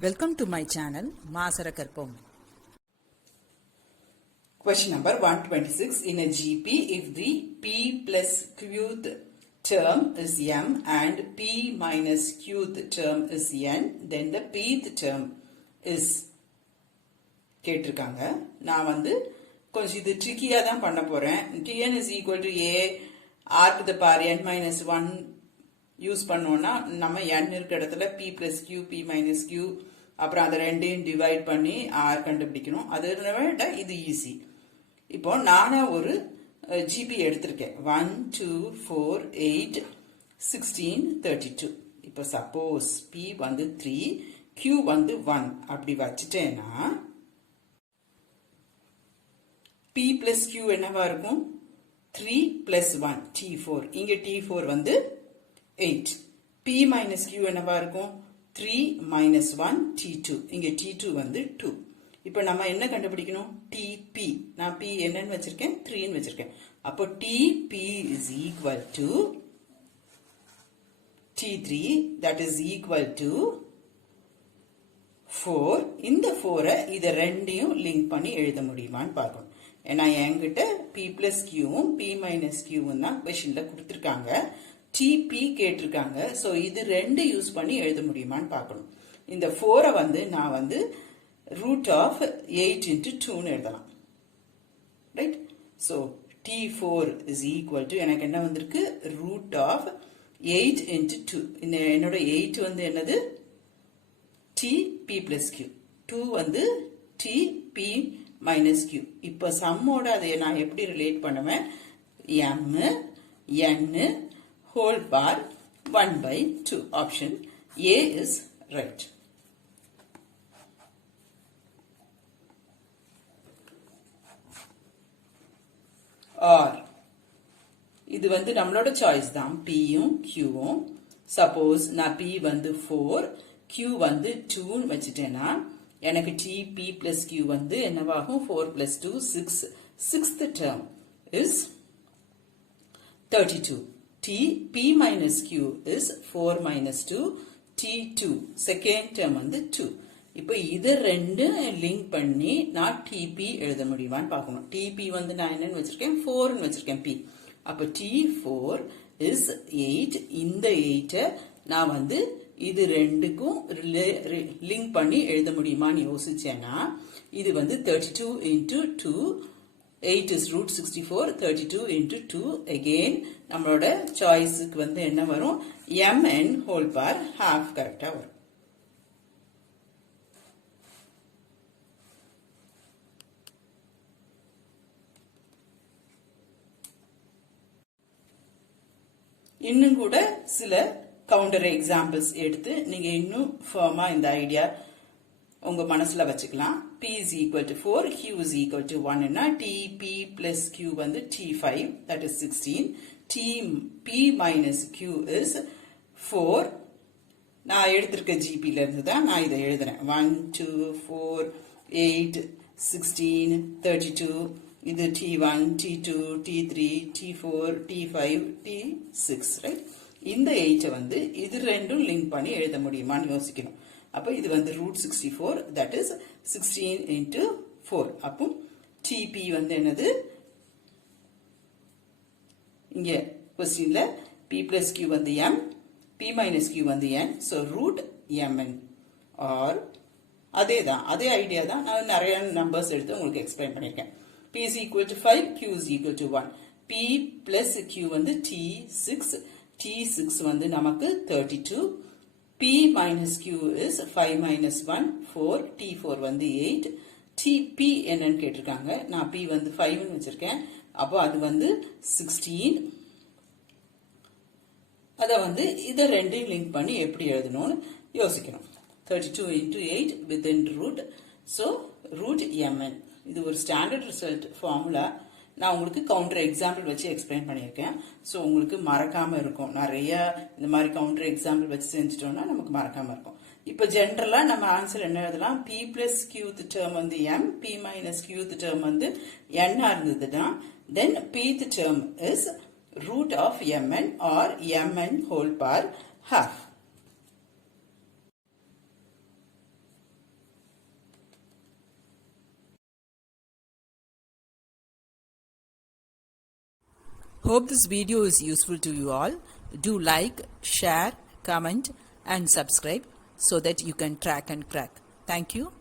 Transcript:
Welcome to my channel, Maasarakarpom. Question number 126. In a GP, if the P plus qth term is M and P minus qth term is N, then the pth term is கேட்டிருக்காங்க. நான் கொஞ்சம் இது ட்ரிக்கியா தான் பண்ண போறேன். Tn is equal to A r to the power n minus 1 use பண்ணோம்னா நம்ம n இருக்க இடத்துல p plus q, p minus q அப்புறம் அதை ரெண்டையும் டிவைட் பண்ணி r கண்டுபிடிக்கணும். அதை விட இது ஈஸி. இப்போ நானா ஒரு ஜிபி எடுத்திருக்கேன். 1 2 4 8 16 32. இப்போ சப்போஸ் p 3 q 1 அப்படி வச்சுட்டேன்னா p plus q என்னவா இருக்கும்? 3 plus 1 t4. இங்க t4 8. p minus q என்னவா இருக்கும்? 3 minus 1 t2. இங்க t2 2. இப்போ நம்ம என்ன கண்டுபிடிக்கணும்? tp. நான் p என்னன்னு வச்சிருக்கேன்? 3 ன்னு வச்சிருக்கேன். அப்போ tp is equal to t3, that is equal to 4. இந்த 4 இதை ரெண்டையும் லிங்க் பண்ணி எழுத முடியுமான்னு பார்க்கணும். ஏன்னா என்கிட்ட p plus qவும் p minus qவும் தான் கொஸ்டின்ல கொடுத்திருக்காங்க. tp கேட்டிருக்காங்க. சோ இது ரெண்டு யூஸ் பண்ணி எழுத முடியுமான்னு பார்க்கணும். இந்த 4 நான் root of 8 into 2 ன்னு எழுதலாம். Right? So t4 is equal to எனக்கு என்ன வந்திருக்கு? root of 8 into 2. என்னோட 8 என்னது? tp plus q. 2 tp minus q. இப்ப சம்மோட அதை நான் எப்படி ரிலேட் பண்ணுவேன்? m n whole bar 1 by 2. Option A is right. Or இது நம்மளோட சாய்ஸ் தான். p யும் q வும். சப்போஸ் நான் p 4 q 2 ன்னு வச்சிட்டேனா எனக்கு tp plus q என்னவாகும்? 4 plus 2 6. Sixth term is 32. p minus q is 4 minus 2 t2. Second term 2. இப்போ இது ரெண்டு லிங்க் பண்ணி நான் tp எழுத முடியுமான்னு பார்க்கணும். tp நான் என்னன்னு வச்சிருக்கேன்? 4 ன்னு வச்சிருக்கேன் p. அப்ப t4 is 8. இந்த 8 நான் இது ரெண்டுக்கும் லிங்க் பண்ணி எழுத முடியுமான்னு யோசிச்சேன்னா இது 32 into 2. 8 is root 64. 32 into 2. Again நம்மளோட சாய்ஸுக்கு என்ன வரும்? mn whole bar half கரெக்டா வரும். இன்னும் கூட சில கவுண்டர் எக்ஸாம்பிள்ஸ் எடுத்து நீங்க இன்னும் ஃபர்மா இந்த ஐடியா உங்க மனசுல வச்சுக்கலாம். p is equal to 4, q is equal to 1 ன்னா tp plus q t5, that is 16. p minus q is 4. நான் எடுத்திருக்க ஜிபில இருந்து தான் நான் இதை எழுதுறேன். 1 2 4 8 16 32. இது t1 t2 t3 t4 t5 t6. Right? இந்த 8 இது ரெண்டும் லிங்க் பண்ணி எழுத முடியுமான்னு யோசிக்கணும். அப்ப இது root 64, that is 16 into 4. அப்போ tp என்னது? இங்க क्वेश्चनல p plus q m, p minus q n. so root mn. or அதே ஐடியா தான். நான் நிறைய நம்பர்ஸ் எடுத்து உங்களுக்கு எக்ஸ்பிளைன் பண்ணிருக்கேன். p is equal to 5, q is equal to 1. p plus q t6. t6 நமக்கு 32. p minus q is 5 minus 1 4. t4 8. tp என்னன்னு கேட்டிருக்காங்க. நான் p 5 ன்னு வச்சிருக்கேன். அப்போ அது 16. அத இத ரெண்டையும் லிங்க் பண்ணி எப்படி எழுதணும்னு யோசிக்கணும். 32 into 8 within root. so root mn. இது ஒரு ஸ்டாண்டர்ட் ரிசல்ட் ஃபார்முலா. நான் உங்களுக்கு கவுண்டர் எக்ஸாம்பிள் வச்சு எக்ஸ்பிளைன் பண்ணியிருக்கேன். ஸோ உங்களுக்கு மறக்காம இருக்கும். நிறைய இந்த மாதிரி கவுண்டர் எக்ஸாம்பிள் வச்சு செஞ்சுட்டோம்னா நமக்கு மறக்காம இருக்கும். இப்போ ஜென்ரலா நம்ம ஆன்சர் என்ன எழுதலாம்? p plus qth term m, p minus qth term n இருந்ததுன்னா then pth term is root of mn or mn whole bar half. Hope this video is useful to you all. Do like, share, comment and subscribe so that you can track and crack. Thank you.